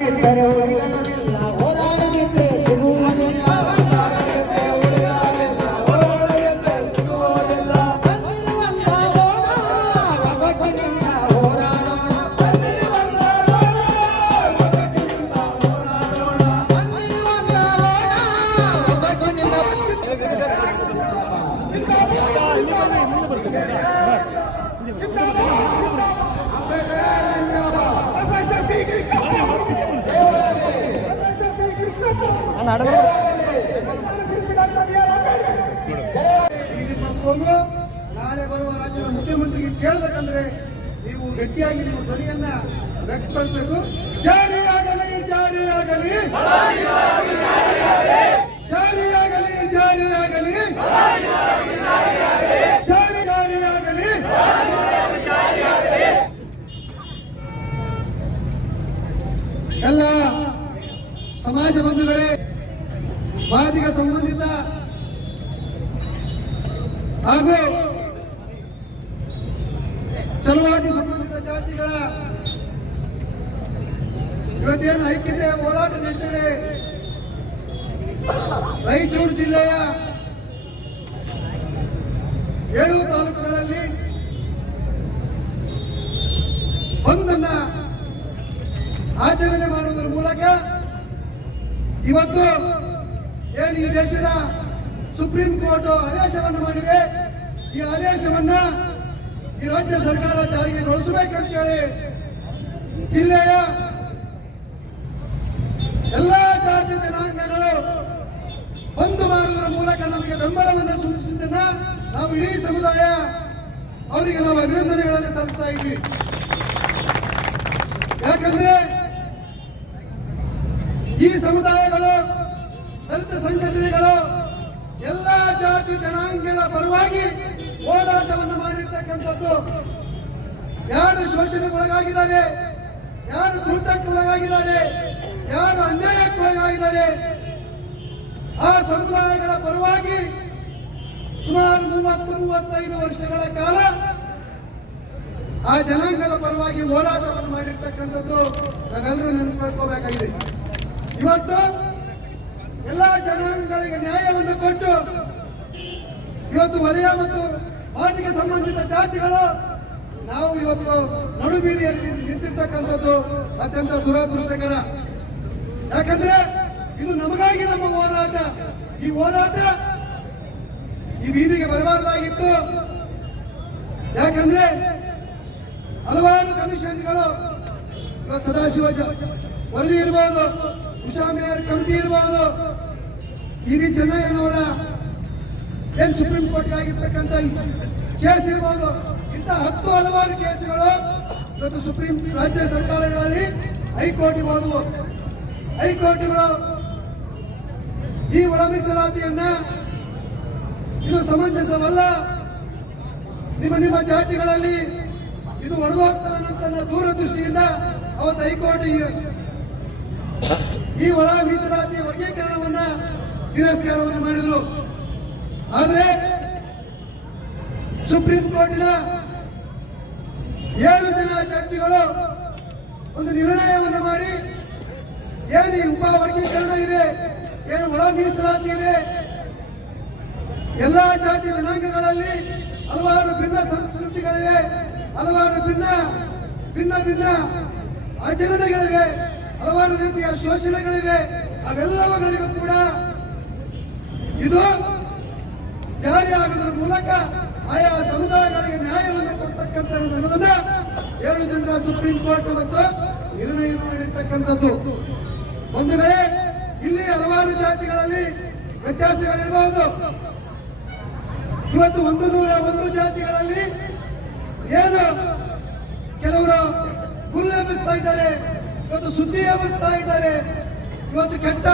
ಇದ್ದರೆ ನಿಮ್ಮ ನಾಳೆ ಬರುವ ರಾಜ್ಯದ ಮುಖ್ಯಮಂತ್ರಿಗೆ ಕೇಳಬೇಕಂದ್ರೆ ನೀವು ಗಟ್ಟಿಯಾಗಿ ನೀವು ಧ್ವನಿಯನ್ನ ವ್ಯಕ್ತಪಡಿಸಬೇಕು. ಜಾರಿಯಾಗಲಿ ಜಾರಿಯಾಗಲಿ ಜಾರಿಯಾಗಲಿ ಜಾರಿಯಾಗಲಿ ಜಾರಿ ಜಾರಿಯಾಗಲಿ ಎಲ್ಲ ಸಮಾಜ ಬಂಧುಗಳೇ, ಬಾಧಿಗೆ ಸಂಬಂಧಿತ ಹಾಗೂ ಚಲವಾದಿ ಸಂಬಂಧಿತ ಜಾತಿಗಳ ಇವತ್ತೇನು ಐಕ್ಯತೆ ಹೋರಾಟ ನಡೆದಿದೆ? ರಾಯಚೂರು ಜಿಲ್ಲೆಯ ಏಳು ತಾಲೂಕುಗಳಲ್ಲಿ ಬಂದನ್ನ ಆಚರಣೆ ಮಾಡುವುದರ ಮೂಲಕ ಇವತ್ತು ಏನು ಈ ದೇಶದ ಸುಪ್ರೀಂ ಕೋರ್ಟ್ ಆದೇಶವನ್ನು ಮಾಡಿದೆ. ಈ ಆದೇಶವನ್ನ ಈ ರಾಜ್ಯ ಸರ್ಕಾರ ಜಾರಿಗೆ ಗೊಳಿಸಬೇಕಂತ ಹೇಳಿ ಜಿಲ್ಲೆಯ ಎಲ್ಲ ಜಾತಿ ಜನಾಂಗಗಳು ಬಂದು ಮಾಡುವುದರ ಮೂಲಕ ನಮಗೆ ಬೆಂಬಲವನ್ನು ಸೂಚಿಸಿದ್ದನ್ನ ನಾವು ಇಡೀ ಸಮುದಾಯ ಅವರಿಗೆ ನಾವು ಅಭಿನಂದನೆಗಳನ್ನು ಸಲ್ಲಿಸ್ತಾ ಇದ್ವಿ. ಯಾಕಂದ್ರೆ ಈ ಸಮುದಾಯಗಳು ಪರವಾಗಿ ಹೋರಾಟವನ್ನು ಮಾಡಿರ್ತಕ್ಕಂಥದ್ದು. ಯಾರು ಶೋಷಣೆಗೆ ಒಳಗಾಗಿದ್ದಾರೆ ಯಾರು ದುರ್ತಕ್ಕೆ ಒಳಗಾಗಿದ್ದಾರೆ ಯಾರು ಅನ್ಯಾಯಕ್ಕೆ ಒಳಗಾಗಿದ್ದಾರೆ ಆ ಸಮುದಾಯಗಳ ಪರವಾಗಿ ಸುಮಾರು ಮೂವತ್ತು, ಮೂವತ್ತೈದು ವರ್ಷಗಳ ಕಾಲ ಆ ಜನಾಂಗದ ಪರವಾಗಿ ಹೋರಾಟವನ್ನು ಮಾಡಿರ್ತಕ್ಕಂಥದ್ದು ನಾವೆಲ್ಲರೂ ನೆನಪಿಕೊಳ್ಕೋಬೇಕಾಗಿದೆ ಇವತ್ತು ಎಲ್ಲ ಜನಾಂಗಗಳಿಗೆ ನ್ಯಾಯವನ್ನು ಕೊಟ್ಟು ಇವತ್ತು ವಲಯ ಮತ್ತು ಬಾಧಿಕ ಸಂಬಂಧಿತ ಜಾತಿಗಳು ನಾವು ಇವತ್ತು ನಡುಬೀದಿಯಲ್ಲಿ ನಿಂತು- ನಿಂತಿರ್ತಕ್ಕಂಥದ್ದು ಅತ್ಯಂತ ದುರದೃಷ್ಟಕರ. ಯಾಕಂದ್ರೆ ಇದು ನಮಗಾಗಿ ನಮ್ಮ ಹೋರಾಟ. ಈ ಹೋರಾಟ ಈ ಬೀದಿಗೆ ಬರಬಾರ್ದಾಗಿತ್ತು. ಯಾಕಂದ್ರೆ ಹಲವಾರು ಕಮಿಷನ್ಗಳು ಇವತ್ತು ಸದಾಶಿವ ವರದಿ ಇರಬಹುದು ಉಷಾ ಮೇಯರ್ ಕಮಿಟಿ ಇರಬಹುದು ಇ ವಿ ಚೆನ್ನಯ್ಯನವರ ಏನ್ ಸುಪ್ರೀಂ ಕೋರ್ಟ್ ಆಗಿರ್ತಕ್ಕಂಥ ಕೇಸ್ ಇರ್ಬೋದು ಇಂತಹ ಹತ್ತು ಹಲವಾರು ಕೇಸ್ಗಳು ಇವತ್ತು ಸುಪ್ರೀಂ ರಾಜ್ಯ ಸರ್ಕಾರಗಳಲ್ಲಿ ಹೈಕೋರ್ಟ್ಗೆ ಹೋದವು. ಹೈಕೋರ್ಟ್ಗಳು ಈ ಒಳ ಮೀಸಲಾತಿಯನ್ನ ಇದು ಸಮಂಜಸವಲ್ಲ. ನಿಮ್ಮ ನಿಮ್ಮ ಜಾತಿಗಳಲ್ಲಿ ಇದು ಒಡೆದೋಗ್ತದೆ ದೂರದೃಷ್ಟಿಯಿಂದ ಅವತ್ತು ಹೈಕೋರ್ಟ್ ಈ ಒಳ ಮೀಸಲಾತಿಯ ವರ್ಗೀಕರಣವನ್ನ ತಿರಸ್ಕಾರವನ್ನು ಮಾಡಿದ್ರು. ಆದ್ರೆ ಸುಪ್ರೀಂ ಕೋರ್ಟಿನ ಏಳು ಜನ ಜಡ್ಜಿಗಳು ಒಂದು ನಿರ್ಣಯವನ್ನು ಮಾಡಿ ಏನು ಈ ಉಪ ವರ್ಗೀಕರಣ ಇದೆ, ಏನು ಒಳ ಮೀಸಲಾತಿ ಇದೆ, ಎಲ್ಲಾ ಜಾತಿ ಜನಾಂಗಗಳಲ್ಲಿ ಹಲವಾರು ಭಿನ್ನ ಸಂಸ್ಕೃತಿಗಳಿವೆ, ಹಲವಾರು ಭಿನ್ನ ಭಿನ್ನ ಭಿನ್ನ ಆಚರಣೆಗಳಿವೆ, ಹಲವಾರು ರೀತಿಯ ಶೋಷಣೆಗಳಿವೆ, ಅವೆಲ್ಲವುಗಳಿಗೂ ಕೂಡ ಇದು ಜಾರಿ ಆಗುವುದರ ಮೂಲಕ ಆಯಾ ಸಮುದಾಯಗಳಿಗೆ ನ್ಯಾಯವನ್ನು ಕೊಡ್ತಕ್ಕಂಥದ್ದು ಅನ್ನೋದನ್ನ ಏಳು ಜನರ ಸುಪ್ರೀಂ ಕೋರ್ಟ್ ಮತ್ತು ನಿರ್ಣಯ ಮಾಡಿರ್ತಕ್ಕಂಥದ್ದು. ಒಂದು ವೇಳೆ ಇಲ್ಲಿ ಹಲವಾರು ಜಾತಿಗಳಲ್ಲಿ ವ್ಯತ್ಯಾಸಗಳಿರಬಹುದು. ಇವತ್ತು ಒಂದು ನೂರ ಒಂದು ಜಾತಿಗಳಲ್ಲಿ ಏನು ಕೆಲವರು ಗುಲ್ಲು ಎಬ್ಬಿಸ್ತಾ ಇದ್ದಾರೆ, ಇವತ್ತು ಸುದ್ದಿ ಎಬ್ಬಿಸ್ತಾ ಇದ್ದಾರೆ, ಇವತ್ತು ಕೆಟ್ಟ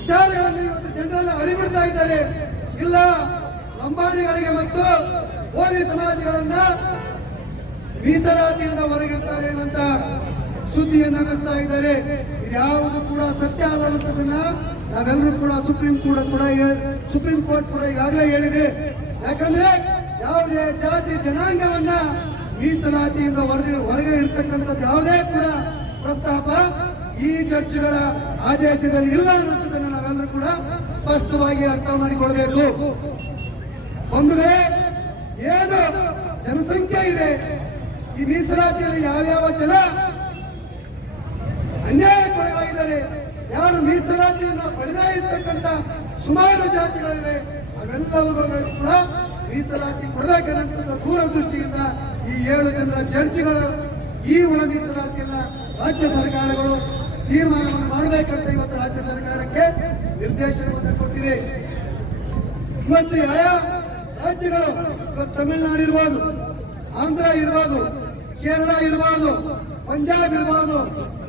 ವಿಚಾರಗಳಲ್ಲಿ ಇವತ್ತು ಜನರಲ್ಲಿ ಅರಿಬಿಡ್ತಾ ಇದ್ದಾರೆ. ಇಲ್ಲ ಲಂಬಾಣಿಗಳಿಗೆ ಮತ್ತು ಓಲಿ ಸಮಾಜಗಳನ್ನ ಮೀಸಲಾತಿಯಿಂದ ಹೊರಗಿಡ್ತಾರೆ ಅಂತ ಸುದ್ದಿಯನ್ನು ನಡೆಸ್ತಾ ಇದ್ದಾರೆ. ಇದ್ಯಾವುದು ಕೂಡ ಸತ್ಯ ಅಲ್ಲ ನಾವೆಲ್ಲರೂ ಕೂಡ ಸುಪ್ರೀಂ ಕೋರ್ಟ್ ಕೂಡ ಸುಪ್ರೀಂ ಕೋರ್ಟ್ ಕೂಡ ಈಗಾಗಲೇ ಹೇಳಿದೆ. ಯಾಕಂದ್ರೆ ಯಾವುದೇ ಜಾತಿ ಜನಾಂಗವನ್ನ ಮೀಸಲಾತಿಯಿಂದ ಹೊರಗೆ ಹೊರಗೆ ಇರ್ತಕ್ಕಂಥದ್ದು ಯಾವುದೇ ಕೂಡ ಪ್ರಸ್ತಾಪ ಈ ಚರ್ಚ್ಗಳ ಆದೇಶದಲ್ಲಿ ಇಲ್ಲ ಅನ್ನೋದನ್ನ ನಾವೆಲ್ಲರೂ ಕೂಡ ಸ್ಪಷ್ಟವಾಗಿ ಅರ್ಥ ಮಾಡಿಕೊಳ್ಬೇಕು. ಅಂದ್ರೆ ಏನು ಜನಸಂಖ್ಯೆ ಇದೆ. ಈ ಮೀಸಲಾತಿಯಲ್ಲಿ ಯಾವ್ಯಾವ ಜನ ಅನ್ಯಾಯಕ್ಕೊಳಗಾಗಿದ್ದಾರೆ ಯಾರು ಮೀಸಲಾತಿಯನ್ನು ಪಡೆದೇ ಇರ್ತಕ್ಕಂಥ ಸುಮಾರು ಜಾತಿಗಳಿವೆ, ಅವೆಲ್ಲವುಗಳು ಕೂಡ ಮೀಸಲಾತಿ ದೂರ ದೂರದೃಷ್ಟಿಯಿಂದ ಈ ಏಳು ಜನರ ಜಡ್ಜಿಗಳು ಈ ಒಳ ಮೀಸಲಾತಿಯನ್ನ ರಾಜ್ಯ ಸರ್ಕಾರಗಳು ತೀರ್ಮಾನವನ್ನು ಮಾಡಬೇಕಂತ ಇವತ್ತು ರಾಜ್ಯ ಸರ್ಕಾರಕ್ಕೆ ನಿರ್ದೇಶನವನ್ನು ಕೊಟ್ಟಿದೆ. ಇವತ್ತು ಯಾವ ರಾಜ್ಯಗಳು ಇವತ್ತು ತಮಿಳುನಾಡು ಇರ್ಬೋದು, ಆಂಧ್ರ ಇರ್ಬೋದು, ಕೇರಳ ಇರ್ಬೋದು, ಪಂಜಾಬ್ ಇರ್ಬೋದು,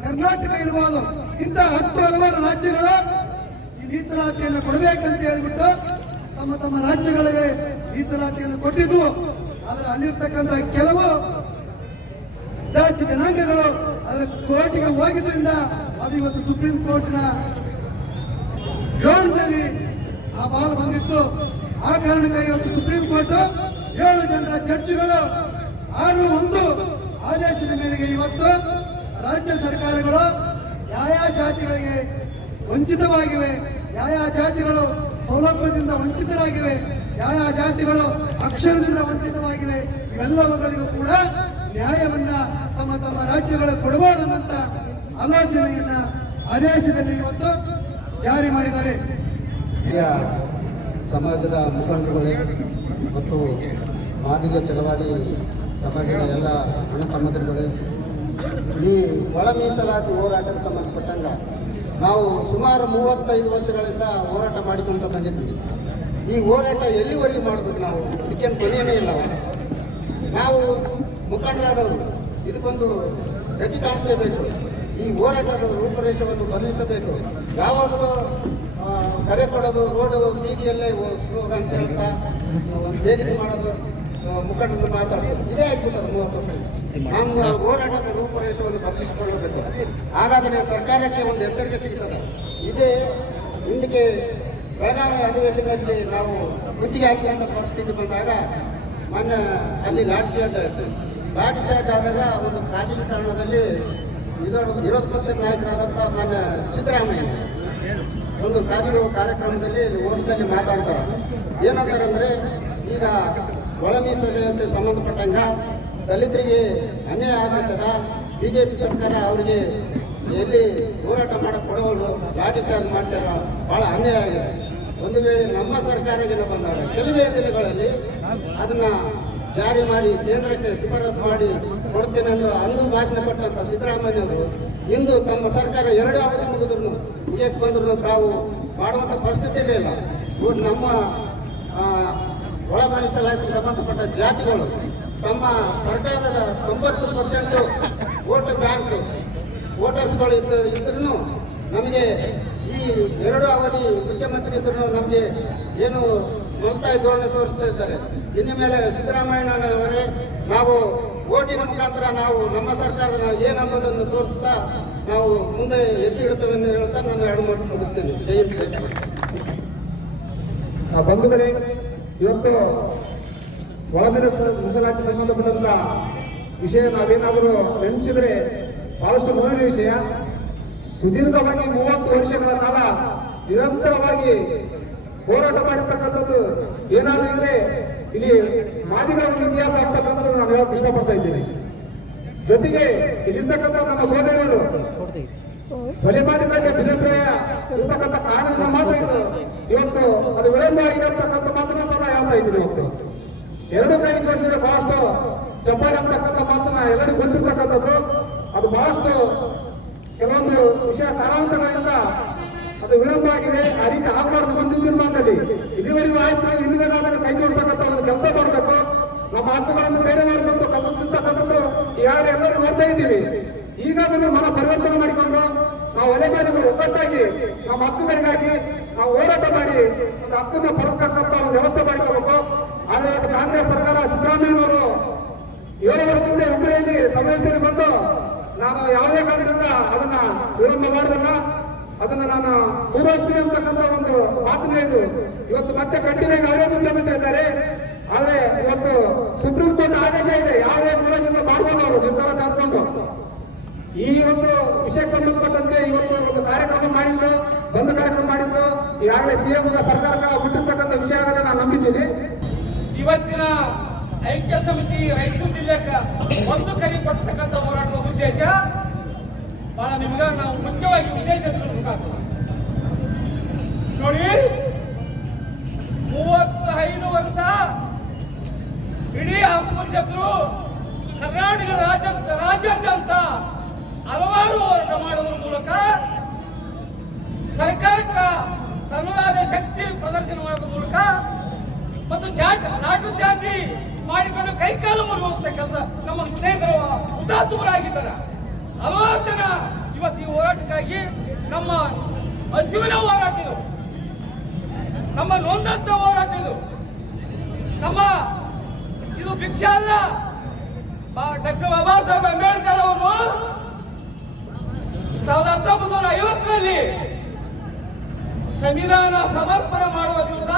ಕರ್ನಾಟಕ ಇರ್ಬೋದು, ಇಂಥ ಹತ್ತು ಹಲವಾರು ರಾಜ್ಯಗಳು ಈ ಮೀಸಲಾತಿಯನ್ನು ಕೊಡಬೇಕಂತ ಹೇಳ್ಬಿಟ್ಟು ತಮ್ಮ ತಮ್ಮ ರಾಜ್ಯಗಳಿಗೆ ಮೀಸಲಾತಿಯನ್ನು ಕೊಟ್ಟಿದ್ದು. ಆದರೆ ಅಲ್ಲಿರ್ತಕ್ಕಂಥ ಕೆಲವು ರಾಜ್ಯ ಜನಾಂಗಗಳು ಅದರ ಕೋರ್ಟಿಗೆ ಹೋಗಿದ್ರಿಂದ ಅದು ಇವತ್ತು ಸುಪ್ರೀಂ ಕೋರ್ಟ್ನ ಗ್ರೌಂಡ್ನಲ್ಲಿ ಆ ಬಾಲ್ ಬಂದಿತ್ತು. ಆ ಕಾರಣಕ್ಕೆ ಇವತ್ತು ಸುಪ್ರೀಂ ಕೋರ್ಟ್ ಏಳು ಜನರ ಜಡ್ಜ್ಗಳು ಆರು ಒಂದು ಆದೇಶದ ಮೇರೆಗೆ ಇವತ್ತು ರಾಜ್ಯ ಸರ್ಕಾರಗಳು ಯಾವ ಜಾತಿಗಳಿಗೆ ವಂಚಿತವಾಗಿವೆ ಯಾವ ಜಾತಿಗಳು ಸೌಲಭ್ಯದಿಂದ ವಂಚಿತರಾಗಿವೆ ಯಾವ ಜಾತಿಗಳು ಅಕ್ಷರದಿಂದ ವಂಚಿತವಾಗಿವೆ, ಇವೆಲ್ಲವುಗಳಿಗೂ ಕೂಡ ನ್ಯಾಯವನ್ನ ತಮ್ಮ ತಮ್ಮ ರಾಜ್ಯಗಳು ಕೊಡಬಾರದಂತ ಆಲೋಚನೆಯನ್ನ ಆದೇಶದಲ್ಲಿ ಇವತ್ತು ಜಾರಿ ಮಾಡಿದ್ದಾರೆ. ಸಮಾಜದ ಮುಖಂಡರುಗಳೇ ಮತ್ತು ಮಾದಿಗ ಚಲವಾದಿ ಸಮಾಜದ ಎಲ್ಲ ಅಣ್ಣ ಈ ಒಳ ಮೀಸಲಾತಿ ಹೋರಾಟಕ್ಕೆ ಸಂಬಂಧಪಟ್ಟಂಗ ನಾವು ಸುಮಾರು ಮೂವತ್ತೈದು ವರ್ಷಗಳಿಂದ ಹೋರಾಟ ಮಾಡಿಕೊಂತ ಬಂದಿದ್ದೀವಿ. ಈ ಹೋರಾಟ ಎಲ್ಲಿವರೆಗೂ ಮಾಡಬೇಕು ನಾವು? ಇದಕ್ಕೇನು ಕೊನೆಯೇ ಇಲ್ಲ. ನಾವು ಮುಖಂಡರಾದವರು, ಇದಕ್ಕೊಂದು ಗತಿ ಕಾಣಿಸಲೇಬೇಕು. ಈ ಹೋರಾಟದ ರೂಪರೇಷವನ್ನು ಬದಲಿಸಬೇಕು. ಯಾವಾಗಲೂ ಕರೆ ಕೊಡೋದು ರೋಡ್ ಬೀದಿಯಲ್ಲೇ ಸ್ಲೋಗನ್ಸ್ ಹೇಳ್ತಾ ಬೇದಿಕೆ ಮಾಡೋದು ಮುಖಂಡರು ಮಾತಾಡಿ ಇದೇ ಸರ್ ಮೂವತ್ತು ನಮ್ಮ ಹೋರಾಟದ ರೂಪರೇಷವನ್ನು ಬದಲಿಸಿಕೊಳ್ಳಬೇಕು. ಹಾಗಾದರೆ ಸರ್ಕಾರಕ್ಕೆ ಒಂದು ಎಚ್ಚರಿಕೆ ಸಿಗ್ತದೆ. ಇದೇ ಹಿಂದಕ್ಕೆ ಬೆಳಗಾವಿ ಅಧಿವೇಶನದಲ್ಲಿ ನಾವು ಗುತ್ತಿಗೆ ಹಾಕಿದಂಥ ಪರಿಸ್ಥಿತಿ ಬಂದಾಗ ಮೊನ್ನೆ ಅಲ್ಲಿ ಲಾಠಿ ಚಾರ್ಜ್ ಆಯಿತು. ಲಾಠಿ ಚಾರ್ಜ್ ಆದಾಗ ಒಂದು ಖಾಸಗಿ ತಾಣದಲ್ಲಿ ಇದರ ವಿರೋಧ ಪಕ್ಷದ ನಾಯಕರಾದಂಥ ಮಾನ್ಯ ಸಿದ್ದರಾಮಯ್ಯ ಒಂದು ಖಾಸಗಿ ಕಾರ್ಯಕ್ರಮದಲ್ಲಿ ಓಟದಲ್ಲಿ ಮಾತಾಡ್ತಾರೆ. ಏನಂತಾರೆ ಅಂದರೆ, ಈಗ ಒಳ ಮೀಸಲಿಗೆ ಸಂಬಂಧಪಟ್ಟಂಗ ದಲಿತರಿಗೆ ಅನ್ಯಾಯ ಆಗುತ್ತದ ಬಿ ಜೆ ಸರ್ಕಾರ ಅವರಿಗೆ ಎಲ್ಲಿ ಹೋರಾಟ ಮಾಡಕ್ಕೆ ಕೊಡೋರು ಲಾಠಿ ಚಾರ್ಜ್ ಮಾಡ್ತಾರ ಭಾಳ ಅನ್ಯಾಯ ಆಗಿದೆ. ಒಂದು ವೇಳೆ ನಮ್ಮ ಸರ್ಕಾರ ಸರ್ಕಾರದಿಂದ ಬಂದಾಗ ಕೆಲವೇ ದಿನಗಳಲ್ಲಿ ಅದನ್ನ ಜಾರಿ ಮಾಡಿ, ಕೇಂದ್ರಕ್ಕೆ ಶಿಫಾರಸು ಮಾಡಿ ಕೊಡ್ತೇನೆ ಎಂದು ಅಂದು ಭಾಷಣ ಕೊಟ್ಟಂತ ಸಿದ್ದರಾಮಯ್ಯವರು ಇಂದು ತಮ್ಮ ಸರ್ಕಾರ ಎರಡು ಅವಧಿ ಮುಗಿದ್ರು ಇದಕ್ಕೆ ಬಂದ್ರು ತಾವು ಮಾಡುವಂತ ಪರಿಸ್ಥಿತಿ ಇವ್ರು ನಮ್ಮ ಒಳ ಸಂಬಂಧಪಟ್ಟ ಜಾತಿಗಳು, ತಮ್ಮ ಸರ್ಕಾರದ ತೊಂಬತ್ತು ಪರ್ಸೆಂಟ್ ವೋಟ್ ಬ್ಯಾಂಕ್ ವೋಟರ್ಸ್ಗಳು ಇದ್ದ ಇದ್ರೂ ನಮಗೆ ಈ ಎರಡು ಅವಧಿ ಮುಖ್ಯಮಂತ್ರಿ ಇದ್ರು ನಮಗೆ ಏನು ಮಲ್ತಾಯ ಧೋರಣೆ ತೋರಿಸ್ತಾ ಇದ್ದಾರೆ. ಇನ್ನು ಮೇಲೆ ಸಿದ್ದರಾಮಯ್ಯನವರೇ ನಾವು ಓಟಿನ ಮುಖಾಂತರ ನಾವು ನಮ್ಮ ಸರ್ಕಾರ ಏನಂಬುದನ್ನು ತೋರಿಸ್ತಾ ನಾವು ಮುಂದೆ ಎತ್ತಿ ಇಡ್ತೇವೆ ಎಂದು ಹೇಳ್ತಾ ನನ್ನ ಎರಡು ಮಾತು ಮುಗಿಸ್ತೇನೆ. ಜೈ ಬಂಧುಗಳೇ, ಇವತ್ತು ಒಳಗಿನ ಮೀಸಲಾತಿ ಸಂಬಂಧಪಟ್ಟಂತ ವಿಷಯ ನಾವೇನಾದರೂ ನೆನೆಸಿದ್ರೆ ಬಹಳಷ್ಟು ಮೊದಲನೇ ವಿಷಯ. ಸುದೀರ್ಘವಾಗಿ ಮೂವತ್ತು ವರ್ಷಗಳ ಕಾಲ ನಿರಂತರವಾಗಿ ಹೋರಾಟ ಮಾಡಿರ್ತಕ್ಕಂಥದ್ದು ಏನಾದರೂ ಇದ್ರೆ ಇಲ್ಲಿ ಮಾದಿಗರ ಒಂದು ಇತಿಹಾಸ ಆಗ್ತಕ್ಕಂಥದ್ದು ನಾನು ಹೇಳಕ್ ಇಷ್ಟಪಡ್ತಾ ಇದ್ದೀನಿ. ಜೊತೆಗೆ ಇಲ್ಲಿರ್ತಕ್ಕಂಥ ನಮ್ಮ ಸೋದರಿಗಳು ಬಲೆ ಮಾಡಿದಾಗ ಭಿನ್ನಾಭಿಪ್ರಾಯ ಇರ್ತಕ್ಕಂಥ ಮಾತ್ರ ಇವತ್ತು ಅದು ವಿಳಂಬ ಆಗಿರತಕ್ಕಂಥ ಮಾತನ್ನ ಸಹ ಹೇಳ್ತಾ ಇದ್ದೀನಿ ಇವತ್ತು. ಎರಡು ಕೈ ಜೋಡಿಸಿದ್ರೆ ಬಹಳಷ್ಟು ಚಪ್ಪಾಳೆ ಅಂತಕ್ಕಂಥ ಮಾತನ್ನ ಎಲ್ಲರಿಗೂ ಗೊತ್ತಿರ್ತಕ್ಕಂಥದ್ದು. ಅದು ಬಹಳಷ್ಟು ಕೆಲವೊಂದು ವಿಷಯ ಕಾರಣಾಂತರಗಳಿಂದ ಅದು ವಿಳಂಬ ಆಗಿದೆ ಆ ರೀತಿ ಆಗಬಾರ್ದು ಮುಂದಿನ ದಿನಮಾನದಲ್ಲಿ ಇಲ್ಲಿವರೆಗೂ ಆಯ್ತು ಇನ್ನೇನಾದರೂ ಕೈ ಜೋಡಿಸ್ತಕ್ಕಂಥ ಒಂದು ಕೆಲಸ ಮಾಡಬೇಕು. ನಮ್ಮ ಹಕ್ಕುಗಳನ್ನು ಬೇರೆಯವರು ಬಂದು ಕಸುತ್ತಿರ್ತಕ್ಕಂಥದ್ದು ಈಗಾಗಲೇ ಎಲ್ಲರೂ ನೋಡ್ತಾ ಇದ್ದೀವಿ. ಈಗ ಅದನ್ನು ಮನ ಪರಿವರ್ತನೆ ಮಾಡಿಕೊಂಡು ನಾವು ಒಲೆ ಮಾಡಿದ್ರು ಒಗ್ಗಟ್ಟಾಗಿ, ನಮ್ಮ ಹಕ್ಕುಗಳಿಗಾಗಿ ನಾವು ಹೋರಾಟ ಮಾಡಿ, ಒಂದು ಹಕ್ಕನ್ನು ಪಡೆದಕ್ಕಂಥ ಒಂದು ವ್ಯವಸ್ಥೆ ಮಾಡಿಕೊಳ್ಬೇಕು. ಆದರೆ ಅದು ಕಾಂಗ್ರೆಸ್ ಸರ್ಕಾರ ಸಿದ್ದರಾಮಯ್ಯನವರು ಏಳು ವರ್ಷದಿಂದ ಹುಬ್ಬಳ್ಳಿಯಲ್ಲಿ ಸಮಾವೇಶದಲ್ಲಿ ಬಂದು, ನಾನು ಯಾವುದೇ ಕಾರಣದಿಂದ ಅದನ್ನ ವಿಳಂಬ ಮಾಡಿದಲ್ಲ. ಅದನ್ನ ನಾನು ಪೂರೈಸ್ತೀನಿ ಅಂತಕ್ಕಂಥ ಒಂದು ಮಾತನ್ನ ಹೇಳಿದ್ರು ಇವತ್ತು ಮತ್ತೆ ಕಂಟಿನ್ಯೂ ಅವರೇ ಮುಂದೆ ಇದ್ದಾರೆ. ಆದ್ರೆ ಇವತ್ತು ಸುಪ್ರೀಂ ಕೋರ್ಟ್ ಆದೇಶ ಇದೆ, ಯಾವುದೇ ಮೂಲದಿಂದ ಮಾಡ್ಬೋದು ಅವರು, ನಿರ್ಧಾರ ತಾಸ್ಕೊಂಡು ಈ ಒಂದು ವಿಷಯಕ್ಕೆ ಸಂಬಂಧಪಟ್ಟಂತೆ ಇವತ್ತು ಒಂದು ಕಾರ್ಯಕ್ರಮ ಮಾಡಿದ್ದು, ಬಂದ್ ಕಾರ್ಯಕ್ರಮ ಮಾಡಿದ್ದು, ಈಗಾಗಲೇ ಸಿಎಂ ಸರ್ಕಾರ ಬಿಟ್ಟಿರ್ತಕ್ಕಂಥ ವಿಷಯ ನಾನು ನಂಬಿದ್ದೀನಿ. ಇವತ್ತಿನ ಐಕ್ಯ ಸಮಿತಿ ರೈತರು ಜಿಲ್ಲೆಗೆ ಒಂದು ಕರಿ ಪಡ್ತಕ್ಕಂಥ ಹೋರಾಟದ ಉದ್ದೇಶ ಬಹಳ ನಿಮ್ಗೆ ನಾವು ಮುಖ್ಯವಾಗಿ ವಿಜಯ ತಿಳಿಸಬೇಕಾಗ್ತದೆ ನೋಡಿ, ಮೂವತ್ತೈದು ವರ್ಷ ಇಡೀ ಅಸ್ಪೃಶ್ಯತರು ಕರ್ನಾಟಕ ರಾಜ್ಯ ರಾಜ್ಯಾದ್ಯಂತ ಹಲವಾರು ಹೋರಾಟ ಮಾಡೋದ್ರ ಮೂಲಕ ಸರ್ಕಾರಕ್ಕ ತನ್ನದಾದ ಶಕ್ತಿ ಪ್ರದರ್ಶನ ಮಾಡೋದ್ರ ಮೂಲಕ ಮತ್ತು ನಾಟು ಜಾತಿ ಮಾಡಿಕೊಂಡು ಕೈಕಾಲು ಮುರಿಯುವಂತ ಕೆಲಸ ನಮ್ಮ ಸ್ನೇಹಿತರು ಹುತಾತ್ಮರಾಗಿದ್ದಾರೆ ಹಲವಾರು ಇವತ್ತು ಈ ಹೋರಾಟಕ್ಕಾಗಿ ನಮ್ಮ ಹಸಿವಿನ ಹೋರಾಟ ಇದು. ನಮ್ಮ ನೊಂದಂತ ಹೋರಾಟ ಇದು. ನಮ್ಮ ಇದು ಭಿಕ್ಷೆ ಅಲ್ಲ ಡಾಕ್ಟರ್ ಬಾಬಾ ಸಾಹೇಬ್ ಅಂಬೇಡ್ಕರ್ ಅವರು ಸಾವಿರದ ಹತ್ತೊಂಬತ್ತು ಐವತ್ತರಲ್ಲಿ ಸಂವಿಧಾನ ಸಮರ್ಪಣೆ ಮಾಡುವ ದಿವಸ,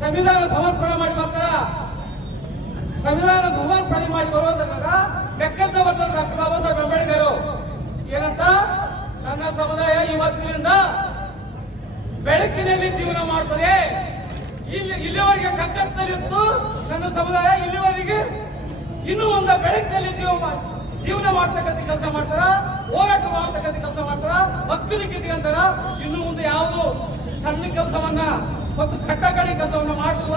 ಸಂವಿಧಾನ ಸಮರ್ಪಣೆ ಮಾಡಿ ಬರ್ತಾರ? ಸಂವಿಧಾನ ಸಮರ್ಪಣೆ ಮಾಡಿ ಬರುವಂತಾಗ ಬೆಕ್ಕಂತ ಬರ್ತಾರೆ ಡಾಕ್ಟರ್ ಬಾಬಾ ಸಾಹೇಬ್ ಅಂಬೇಡ್ಕರ್ ಏನಂತ? ನನ್ನ ಸಮುದಾಯ ಇವತ್ತಿನಿಂದ ಬೆಳಕಿನಲ್ಲಿ ಜೀವನ ಮಾಡ್ತದೆ. ಇಲ್ಲಿ, ಇಲ್ಲಿವರೆಗೆ ಕಗ್ಗತ್ತಲಿತ್ತು ನನ್ನ ಸಮುದಾಯ ಇಲ್ಲಿವರೆಗೆ ಇನ್ನು ಒಂದು ಬೆಳಕಿನಲ್ಲಿ ಜೀವ ಜೀವನ ಮಾಡ್ತಕ್ಕಂಥ ಕೆಲಸ ಮಾಡ್ತಾರ? ಹೋರಾಟ ಮಾಡ್ತಕ್ಕಂಥ ಕೆಲಸ ಮಾಡ್ತಾರ? ಮಕ್ಕಳಿಗೆ ಅಂತಾರ? ಇನ್ನು ಮುಂದೆ ಯಾವುದು ಸಣ್ಣ ಕೆಲಸವನ್ನ ಮತ್ತು ಕಟ್ಟಕಡೆ ಕೆಲಸವನ್ನ ಮಾಡುವ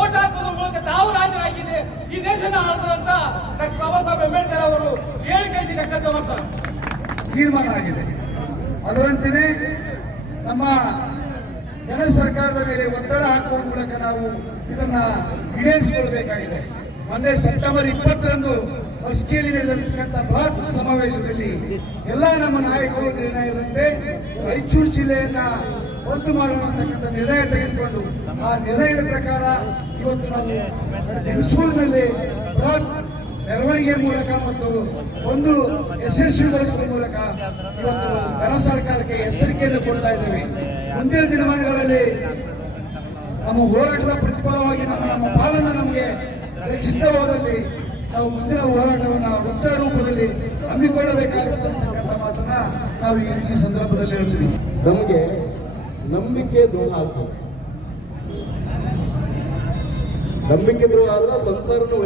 ಓಟ್ ಹಾಕೋದ್ರ ಮೂಲಕ ತಾವು ರಾಜರಾಗಿದೆ ಈ ದೇಶನ ಆಳ್ತಾರಂತ ಡಾಕ್ಟರ್ ಬಾಬಾ ಸಾಹೇಬ್ ಅಂಬೇಡ್ಕರ್ ಅವರು ಹೇಳಿಕೆ ಕಟ್ಟದ ಮಾಡ್ತಾರೆ ತೀರ್ಮಾನ ಆಗಿದೆ. ಅದರಂತೆಯೇ ನಮ್ಮ ಜನ ಸರ್ಕಾರದ ಮೇಲೆ ಒತ್ತಡ ಹಾಕುವ ಮೂಲಕ ನಾವು ಇದನ್ನ ಈಡೇರಿಸಿಕೊಳ್ಬೇಕಾಗಿದೆ. ಮೊನ್ನೆ ಸೆಪ್ಟೆಂಬರ್ ಇಪ್ಪತ್ತರಂದು ಮಸ್ಕಿಯಲ್ಲಿ ನಡೆದಿರ್ತಕ್ಕಂಥ ಬೃಹತ್ ಸಮಾವೇಶದಲ್ಲಿ ಎಲ್ಲ ನಮ್ಮ ನಾಯಕರು ನಿರ್ಣಯದಂತೆ ರಾಯಚೂರು ಜಿಲ್ಲೆಯನ್ನ ಒಂದು ಮಾಡುವಂತಕ್ಕಂಥ ನಿರ್ಣಯ ತೆಗೆದುಕೊಂಡು ಆ ನಿರ್ಣಯದ ಪ್ರಕಾರ ಇವತ್ತು ನಾವು ಸ್ಕೂಲ್ನಲ್ಲಿ ಮೆರವಣಿಗೆ ಮೂಲಕ ಮತ್ತು ಒಂದು ಯಶಸ್ವಿಗೊಳಿಸುವ ಮೂಲಕ ಇವತ್ತು ಜನ ಸರ್ಕಾರಕ್ಕೆ ಎಚ್ಚರಿಕೆಯನ್ನು ಕೊಡ್ತಾ ಇದ್ದೇವೆ. ಮುಂದಿನ ದಿನಮಾನಗಳಲ್ಲಿ ನಮ್ಮ ಹೋರಾಟದ ಪ್ರತಿಫಲವಾಗಿ ನಮ್ಮ ನಮ್ಮ ಪಾಲನ್ನು ನಮಗೆ ಹೋದಲ್ಲಿ ನಾವು ಮುಂದಿನ ಹೋರಾಟವನ್ನು ವೃತ್ತ ರೂಪದಲ್ಲಿ ಹಮ್ಮಿಕೊಳ್ಳಬೇಕಾಗುತ್ತೆ ಮಾತನ್ನ ನಾವು ಈ ಸಂದರ್ಭದಲ್ಲಿ ಹೇಳ್ತೀವಿ. ನಮಗೆ ನಂಬಿಕೆ ದ್ರೋಹ ಆಗ್ತದೆ ನಂಬಿಕೆ ದ್ರೋಹ ಆದ್ರೆ ಸಂಸಾರನೂ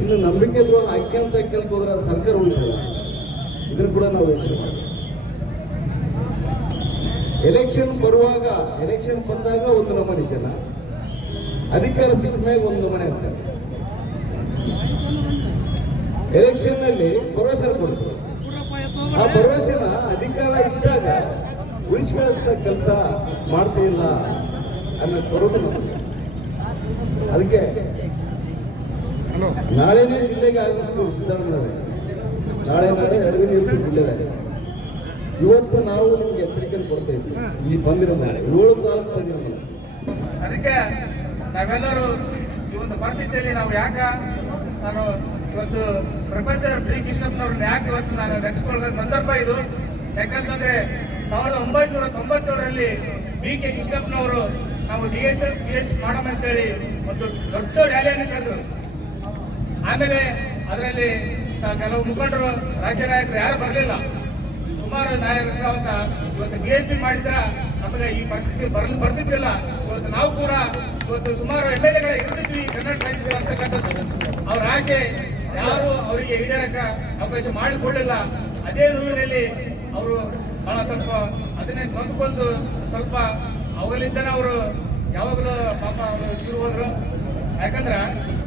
ಇನ್ನು ನಂಬಿಕೆ ದ್ರೋಹ ಹಾಕ್ಯಂತ ಹಾಕ್ಯಂತ ಹೋದ್ರೆ ಸರ್ಕಾರ ಉಳಿತದೆ ಇದನ್ನು ಕೂಡ ನಾವು ಯೋಚನೆ ಮಾಡಿ ಎಲೆಕ್ಷನ್ ಬರುವಾಗ ಎಲೆಕ್ಷನ್ ಬಂದಾಗ ಒಂದು ನಮೂನೆ ಜನ ಅಧಿಕಾರ ಸಿಕ್ಕ ಮೇಲೆ ಒಂದು ಮನೆ ಆಗ್ತಾರೆ ಎಲೆಕ್ಷನ್ನಲ್ಲಿ ಭರವಸೆ ಕೊಡ್ತಾರೆ. ಆ ಭರವಸೆನ ಅಧಿಕಾರ ಇದ್ದಾಗ ಉಳಿಸ್ಕೊಳ್ಳೋ ಕೆಲಸ ಮಾಡ್ತಾ ಇಲ್ಲ ಅನ್ನೋ ಕೊರತೆ ಅದಕ್ಕೆ ನಾಳೆನೇ ಜಿಲ್ಲೆಗೆ ಆಗಿಸ್ತು ಸಿದ್ದರಾಮಯ್ಯ ನಾಳೆ ನಾಳೆ ನೀರು ಜಿಲ್ಲೆದಾಗ ಇವತ್ತು ನಾವು ನಿಮ್ಗೆ ಎಚ್ಚರಿಕೆ ಕೊಡ್ತಾ ಇದ್ವಿ. ಈ ಬಂದಿರೋ ನಾಳೆ. ಏಳು ತಾಲೂಕು ಬಂದಿರೋ ಅದಕ್ಕೆ ನಾವೆಲ್ಲರೂ ಈ ಒಂದು ಪರಿಸ್ಥಿತಿಯಲ್ಲಿ ನಾವು ಯಾಕ ನಾನು ಇವತ್ತು ಪ್ರೊಫೆಸರ್ ಬಿ ಕೃಷ್ಣಪ್ಪ ಅವ್ರನ್ನ ಯಾಕೆ ಇವತ್ತು ನಾನು ನೆನೆಸ್ಕೊಳ್ಳೋ ಸಂದರ್ಭ ಇದು. ಯಾಕಂತಂದ್ರೆ ಸಾವಿರದ ಒಂಬೈನೂರ ತೊಂಬತ್ತೇಳರಲ್ಲಿ ಬಿ ಕೆ ಕೃಷ್ಣಪ್ಪನವರು ನಾವು D S S B S ಮಾಡೋಣ ಅಂತೇಳಿ ಒಂದು ದೊಡ್ಡ ರ್ಯಾಲಿಯನ್ನು ಕರೆದ್ರು. ಆಮೇಲೆ ಅದರಲ್ಲಿ ಕೆಲವು ಮುಖಂಡರು, ರಾಜ್ಯ ನಾಯಕರು ಯಾರು ಬರಲಿಲ್ಲ. ಸುಮಾರು ನಾಯಕರು ಅವತ್ತ ಇವತ್ತು ಬಿ ಎಸ್ ಪಿ ಮಾಡಿದ್ರ ನಮಗೆ ಈ ಪರಿಸ್ಥಿತಿ ಬರ್, ಬರ್ತಿದ್ದಿಲ್ಲ. ಇವತ್ತು ನಾವು ಕೂಡ ಇವತ್ತು ಸುಮಾರು ಎಂ ಎಲ್ ಎಗಳ ಇರ್ತಿದ್ವಿ ಕನ್ನಡ ರಾಜ್ಯದಲ್ಲಿ ಅಂತಕ್ಕಂಥದ್ದು. ಅವ್ರ ಆಸೆ ಯಾರು ಅವರಿಗೆ ಈಡೇರಕ ಅವಕಾಶ ಮಾಡಿಕೊಡಲಿಲ್ಲ. ಅದೇ ನೋವಿನಲ್ಲಿ ಅವರು ಬಹಳ ಸ್ವಲ್ಪ ಅದನ್ನೇ ನೊಂದ್ಕೊಂಡು ಸ್ವಲ್ಪ ಅವಾಗಲಿಂದನೇ ಅವರು ಯಾವಾಗಲೂ ಪಾಪ ಅವರು ಜೀವ ಹೋದ್ರು. ಯಾಕಂದ್ರೆ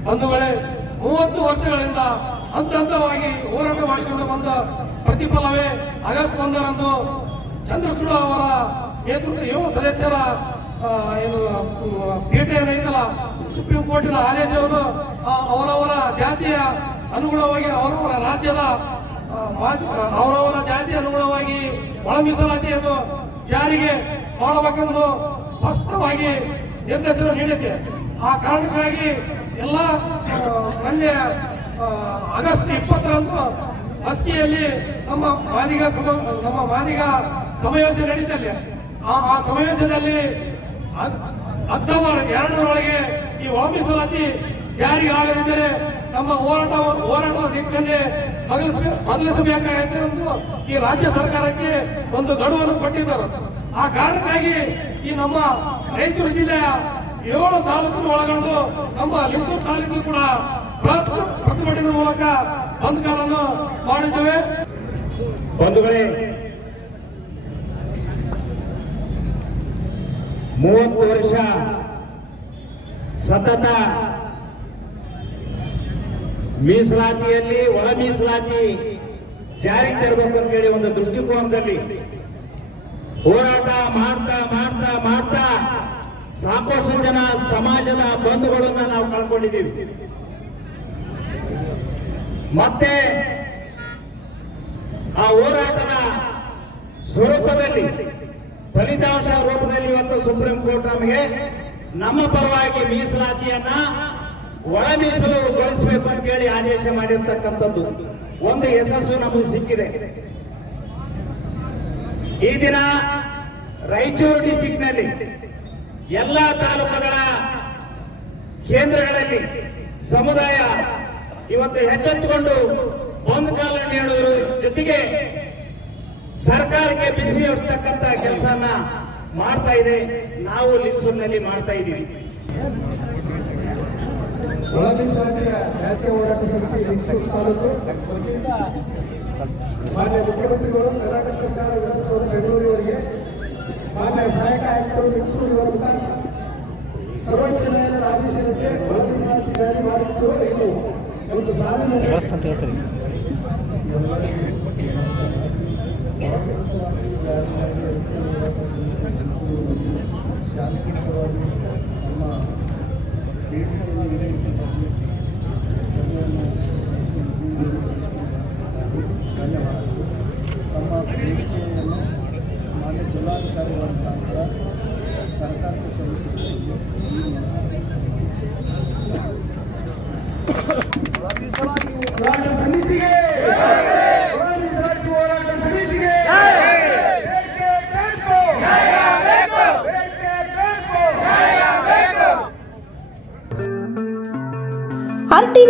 ಬಂಧುಗಳೇ ಮೂವತ್ತು ವರ್ಷಗಳಿಂದ ಹಂತ ಹಂತವಾಗಿ ಹೋರಾಟ ಮಾಡಿಕೊಂಡು ಬಂದ ಪ್ರತಿಫಲವೇ ಆಗಸ್ಟ್ ಒಂದರಂದು ಚಂದ್ರಚೂಡ ಅವರ ನೇತೃತ್ವ ಯುವ ಸದಸ್ಯರ ಏನು ಪೀಠ ಏನೈತಲ್ಲ ಸುಪ್ರೀಂ ಕೋರ್ಟಿನ ಆದೇಶವನ್ನು ಅವರವರ ಜಾತಿಯ ಅನುಗುಣವಾಗಿ ಅವರವರ ರಾಜ್ಯದ ಅವರವರ ಜಾತಿ ಅನುಗುಣವಾಗಿ ಒಳ ಮೀಸಲಾತಿಯನ್ನು ಜಾರಿಗೆ ಮಾಡಬೇಕೆಂದು ಸ್ಪಷ್ಟವಾಗಿ ನಿರ್ದೇಶನ ನೀಡಿದೆ ಆ ಕಾರಣಕ್ಕಾಗಿ ಎಲ್ಲ ಮಲ್ಯ ಆಗಸ್ಟ್ ಇಪ್ಪತ್ತರಂದು ಮಸ್ಕಿಯಲ್ಲಿ ನಮ್ಮ ಮಾದಿಗ ಸಮ, ನಮ್ಮ ಮಾದಿಗ ಸಮಾವೇಶ ನಡೀತಲ್ಲಿ ಆ ಆ ಸಮಾವೇಶದಲ್ಲಿ ಅಕ್- ಅಕ್ಟೋಬರ್ ಎರಡರೊಳಗೆ ಈ ಒಳ ಮೀಸಲಾತಿ ಜಾರಿಗೆ ಆಗದಿದ್ದರೆ ನಮ್ಮ ಹೋರಾಟ, ಹೋರಾಟದ ದಿಕ್ಕಲ್ಲಿ ಬದಲಿಸಬೇಕು ಬದಲಿಸಬೇಕಾಗಿದೆ ಎಂದು ಈ ರಾಜ್ಯ ಸರ್ಕಾರಕ್ಕೆ ಒಂದು ಗಡುವನ್ನು ಕೊಟ್ಟಿದ್ದರು. ಆ ಕಾರಣಕ್ಕಾಗಿ ಈ ನಮ್ಮ ರಾಯಚೂರು ಜಿಲ್ಲೆಯ ಏಳು ತಾಲೂಕು ಒಳಗೊಂಡು ನಮ್ಮ ಲಿಂಗೂರು ತಾಲೂಕು ಕೂಡ ಪ್ರತಿಭಟನೆ ಮೂಲಕ ಬಂದ್ಗಳನ್ನು ಮಾಡಿದ್ದೇವೆ. ಬಂಧುಗಳೇ, ಮೂವತ್ತು ವರ್ಷ ಸತತ ಮೀಸಲಾತಿಯಲ್ಲಿ, ಒಳ ಮೀಸಲಾತಿ ಜಾರಿಗೆ ತರಬೇಕು ಅಂತ ಹೇಳಿ ಒಂದು ದೃಷ್ಟಿಕೋನದಲ್ಲಿ ಹೋರಾಟ ಮಾಡ್ತಾ ಮಾಡ್ತಾ ಮಾಡ್ತಾ ಸಾಕಷ್ಟು ಜನ ಸಮಾಜದ ಬಂಧುಗಳನ್ನ ನಾವು ಕಳ್ಕೊಂಡಿದ್ದೀವಿ. ಮತ್ತೆ ಆ ಹೋರಾಟದ ಸ್ವರೂಪದಲ್ಲಿ, ಫಲಿತಾಂಶ ರೂಪದಲ್ಲಿ ಇವತ್ತು ಸುಪ್ರೀಂ ಕೋರ್ಟ್ ನಮಗೆ ನಮ್ಮ ಪರವಾಗಿ ಮೀಸಲಾತಿಯನ್ನ ಒಳ ಮೀಸಲುಗೊಳಿಸಬೇಕು ಅಂತ ಹೇಳಿ ಆದೇಶ ಮಾಡಿರ್ತಕ್ಕಂಥದ್ದು. ಒಂದು ಯಶಸ್ಸು ನಮಗೆ ಸಿಕ್ಕಿದೆ. ಈ ದಿನ ರಾಯಚೂರು ಡಿಸ್ಟಿಕ್ನಲ್ಲಿ ಎಲ್ಲ ತಾಲೂಕುಗಳ ಕೇಂದ್ರಗಳಲ್ಲಿ ಸಮುದಾಯ ಇವತ್ತು ಎಚ್ಚೆತ್ತುಕೊಂಡು ಒಂದು ಕಾಲ ನೀಡುವುದರ ಜೊತೆಗೆ ಸರ್ಕಾರಕ್ಕೆ ಬಿಸಿ ಇರ್ತಕ್ಕಂಥ ಕೆಲಸನ ಮಾಡ್ತಾ ಇದೆ. ನಾವು ಲಿಸೂರಿನಲ್ಲಿ ಮಾಡ್ತಾ ಇದ್ದೀವಿ. ಒಳ ಮೀಸಲಾತಿಯ ಜಾತೀಯ ಹೋರಾಟ ಸಮಿತಿ ತಾಲೂಕು ಮಾನ್ಯ ಮುಖ್ಯಮಂತ್ರಿಗಳು, ಕರ್ನಾಟಕ ಸರ್ಕಾರ, ವಿಧಾನಸೌಧ, ಬೆಂಗಳೂರಿನವರಿಗೆ ಮಾನ್ಯ ಸಹಾಯಕ ಆಯುಕ್ತರು ಲಿಂಗಸೂರು ಇವರಿಂದ ಸರ್ವೋಚ್ಚ ನ್ಯಾಯಾಲಯದ ಆದೇಶದಂತೆ ಒಳ ಮೀಸಲಾತಿ ಜಾರಿ ಮಾಡಿದ್ದು. ಇದು ಒಂದು ಸಾಲಿನ ಶಾಂತಿಯುತವಾಗಿ ನಮ್ಮ ಬೇಡಿಕೆಯನ್ನು ಈಡೇರಿಸಿದ್ದಕ್ಕೆ ಸಭೆಯನ್ನು ಧನ್ಯವಾದಗಳು ತಮ್ಮ ಬೇಡಿಕೆಯನ್ನು ಮಾನ್ಯ ಜಿಲ್ಲಾಧಿಕಾರಿಗಳ ಮುಖಾಂತರ ಸರ್ಕಾರಕ್ಕೆ ಸಲ್ಲಿಸಿದ್ದಕ್ಕೆ